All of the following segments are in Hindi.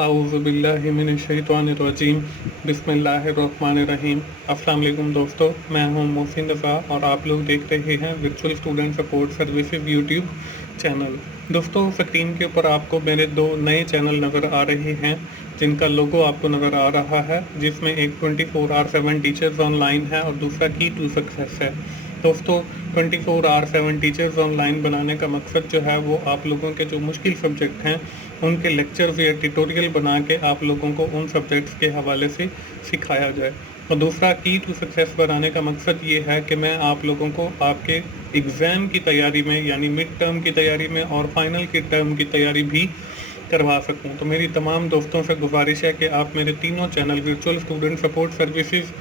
आऊज़ुबिल्लाहि मिनश्शैतानिर्रजीम बिस्मिल्लाहिर्रहमानिर्रहीम। अस्सलाम वालेकुम दोस्तों, मैं हूं मोहसिन रज़ा और आप लोग देख रहे हैं virtual student support services YouTube channel. दोस्तों, स्क्रीन के ऊपर आपको मेरे दो नए चैनल नज़र आ रहे हैं जिनका लोगो आपको नज़र आ रहा है, जिसमें एक 24/7 टीचर्स ऑनलाइन है और दूसरा की टू सक्सेस है। दोस्तों, 24/7 टीचर्स ऑनलाइन बनाने का मकसद जो है वो आप लोगों के जो मुश्किल सब्जेक्ट हैं उनके लेक्चर्स या ट्यूटोरियल बना के आप लोगों को उन सब्जेक्ट्स के हवाले से सिखाया जाए। और दूसरा की टू सक्सेस बनाने का मकसद ये है कि मैं आप लोगों को आपके एग्ज़ाम की तैयारी में यानी मिड टर्म की तैयारी में और फाइनल की टर्म की तैयारी भी करवा सकूं। तो मेरी तमाम दोस्तों से गुजारिश है कि आप मेरे तीनों channel virtual student support services,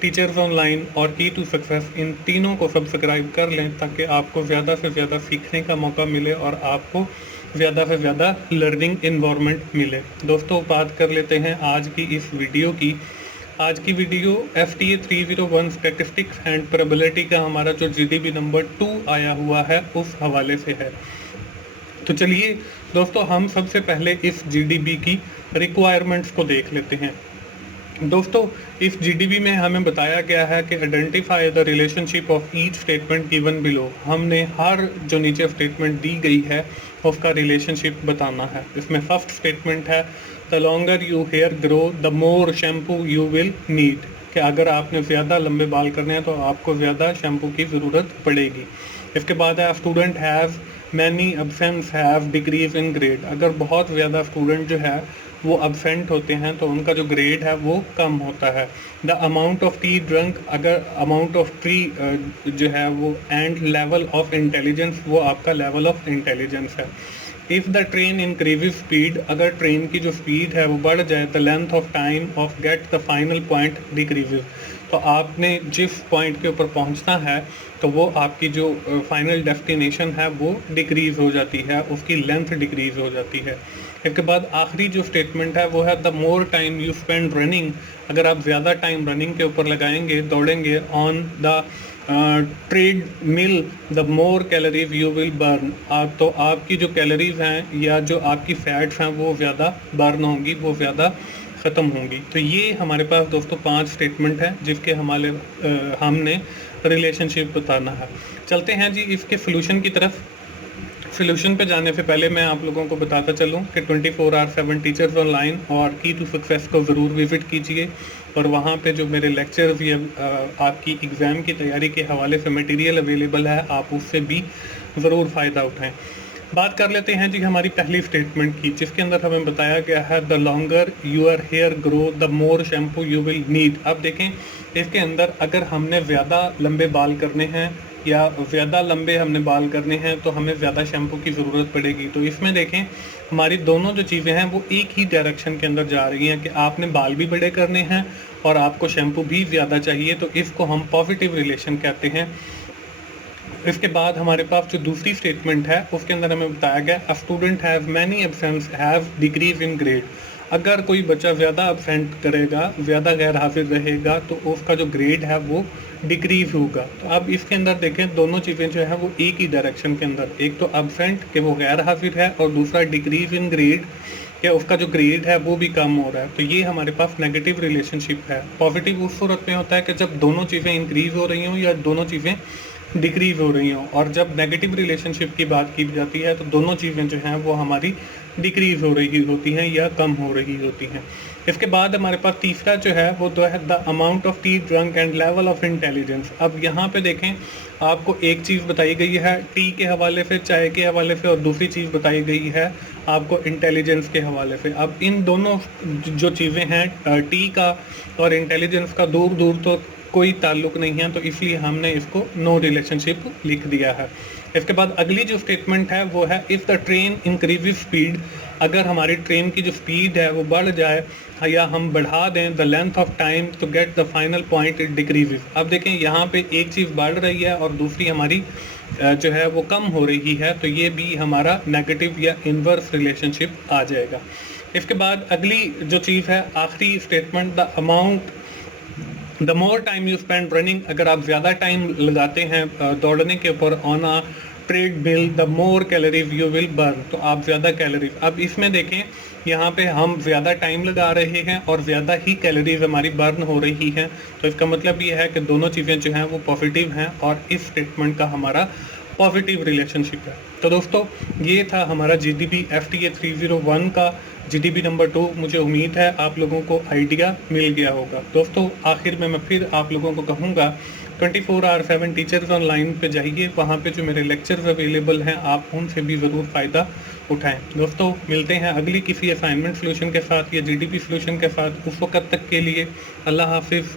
teachers online और की टू सक्सेस, इन तीनों को सब्सक्राइब कर लें ताकि आपको ज़्यादा से ज़्यादा सीखने का मौका मिले और आपको ज़्यादा से ज़्यादा लर्निंग इन्वायरमेंट मिले। दोस्तों, बात कर लेते हैं आज की इस वीडियो की। आज की video FTA 301 statistics and probability का हमारा जो GDB नंबर 2 आया हुआ है उस हवाले से है। तो चलिए दोस्तों, हम सबसे पहले इस GDB की रिक्वायरमेंट्स को देख लेते हैं। दोस्तों, इस GDB में हमें बताया गया है कि identify the relationship of each statement given below. हमने हर जो नीचे स्टेटमेंट दी गई है उसका रिलेशनशिप बताना है। इसमें फर्स्ट स्टेटमेंट है the longer you hair grow the more shampoo you will need, कि अगर आपने ज़्यादा लंबे बाल करने हैं तो आपको ज़्यादा शैम्पू की ज़रूरत पड़ेगी। इसके बाद है student has many absents have decrease in grade. अगर बहुत ज़्यादा स्टूडेंट जो है वो एब्सेंट होते हैं तो उनका जो ग्रेड है वो कम होता है। The amount of T drunk, अगर अमाउंट ऑफ टी जो है वो एंड लेवल ऑफ इंटेलिजेंस, वो आपका लेवल ऑफ इंटेलिजेंस है। If the train increases speed, अगर ट्रेन की जो स्पीड है वो बढ़ जाए, the length of time of gate the final point decreases, तो आपने जिस पॉइंट के ऊपर पहुंचना है तो वो आपकी जो फाइनल डेस्टिनेशन है वो डिक्रीज़ हो जाती है, उसकी लेंथ डिक्रीज़ हो जाती है। इसके बाद आखिरी जो स्टेटमेंट है वो है the more time you spend running, अगर आप ज़्यादा टाइम रनिंग के ऊपर लगाएंगे, दौड़ेंगे on the trade mill, the more calories you will burn, तो आपकी जो कैलोरीज हैं या जो आपकी फैट्स हैं वो ज़्यादा बर्न होंगी, वो ज़्यादा ख़त्म होंगी। तो ये हमारे पास दोस्तों 5 स्टेटमेंट हैं जिसके हमने रिलेशनशिप बताना है। चलते हैं जी इसके सोल्यूशन की तरफ। सोल्यूशन पे जाने से पहले मैं आप लोगों को बताता चलूँ कि 24/7 टीचर्स ऑनलाइन और की टू सक्सेस को ज़रूर विज़िट कीजिए और वहाँ पे जो मेरे लेक्चर्स या आपकी एग्ज़ाम की तैयारी के हवाले से मटेरियल अवेलेबल है, आप उससे भी ज़रूर फ़ायदा उठाएं। बात कर लेते हैं जी हमारी पहली स्टेटमेंट की, जिसके अंदर हमें बताया गया है the longer your hair grow the more shampoo you will need. अब देखें, इसके अंदर अगर हमने ज़्यादा लंबे बाल करने हैं या ज़्यादा लंबे हमने बाल करने हैं तो हमें ज़्यादा शैम्पू की ज़रूरत पड़ेगी। तो इसमें देखें हमारी दोनों जो चीज़ें हैं वो एक ही डायरेक्शन के अंदर जा रही हैं कि आपने बाल भी बड़े करने हैं और आपको शैम्पू भी ज़्यादा चाहिए, तो इसको हम पॉजिटिव रिलेशन कहते हैं। इसके बाद हमारे पास जो दूसरी स्टेटमेंट है उसके अंदर हमें बताया गया a student have many absents have decrease in grade. अगर कोई बच्चा ज़्यादा एब्सेंट करेगा, ज़्यादा गैर हाजिर रहेगा तो उसका जो ग्रेड है वो डिक्रीज होगा। तो अब इसके अंदर देखें दोनों चीज़ें जो है वो एक ही डायरेक्शन के अंदर, एक तो एब्सेंट कि वो गैर हाजिर है और दूसरा डिक्रीज इन ग्रेड कि उसका जो ग्रेड है वो भी कम हो रहा है। तो ये हमारे पास नेगेटिव रिलेशनशिप है। पॉजिटिव उस सूरत में होता है कि जब दोनों चीज़ें इंक्रीज़ हो रही हों या दोनों चीज़ें डिक्रीज़ हो रही हों, और जब नेगेटिव रिलेशनशिप की बात की जाती है तो दोनों चीज़ें जो हैं वो हमारी डिक्रीज़ हो रही होती हैं या कम हो रही होती हैं। इसके बाद हमारे पास तीसरा जो है वो तो है the amount of T drunk and level of intelligence. अब यहाँ पे देखें आपको एक चीज़ बताई गई है टी के हवाले से, चाय के हवाले से, और दूसरी चीज़ बताई गई है आपको इंटेलिजेंस के हवाले से। अब इन दोनों जो चीज़ें हैं टी का और इंटेलिजेंस का दूर दूर तो कोई ताल्लुक़ नहीं है, तो इसलिए हमने इसको नो रिलेशनशिप लिख दिया है। इसके बाद अगली जो स्टेटमेंट है वो है if the train increases speed, अगर हमारी ट्रेन की जो स्पीड है वो बढ़ जाए या हम बढ़ा दें the length of time to get the final point it decreases. अब देखें यहाँ पे एक चीज़ बढ़ रही है और दूसरी हमारी जो है वो कम हो रही है, तो ये भी हमारा नेगेटिव या इनवर्स रिलेशनशिप आ जाएगा। इसके बाद अगली जो चीज़ है आखिरी statement the amount the more time you spend running, अगर आप ज़्यादा टाइम लगाते हैं दौड़ने के ऊपर on a trade bill the more calories you will burn, तो आप ज़्यादा कैलोरीज, अब इसमें देखें यहाँ पे हम ज़्यादा टाइम लगा रहे हैं और ज़्यादा ही कैलोरीज हमारी बर्न हो रही हैं, तो इसका मतलब ये है कि दोनों चीज़ें जो हैं वो पॉजिटिव हैं और इस स्टेटमेंट का हमारा पॉजिटिव रिलेशनशिप है। तो दोस्तों ये था हमारा GDP FTA 301 का GDP नंबर 2। मुझे उम्मीद है आप लोगों को आइडिया मिल गया होगा। दोस्तों आखिर में मैं फिर आप लोगों को कहूँगा 24/7 टीचर्स ऑनलाइन पे जाइए, वहाँ पे जो मेरे लेक्चर्स अवेलेबल हैं आप उनसे भी ज़रूर फ़ायदा उठाएं। दोस्तों मिलते हैं अगली किसी असाइनमेंट सोल्यूशन के साथ या GDP सोल्यूशन के साथ, उस वक्त तक के लिए अल्लाह हाफिज़।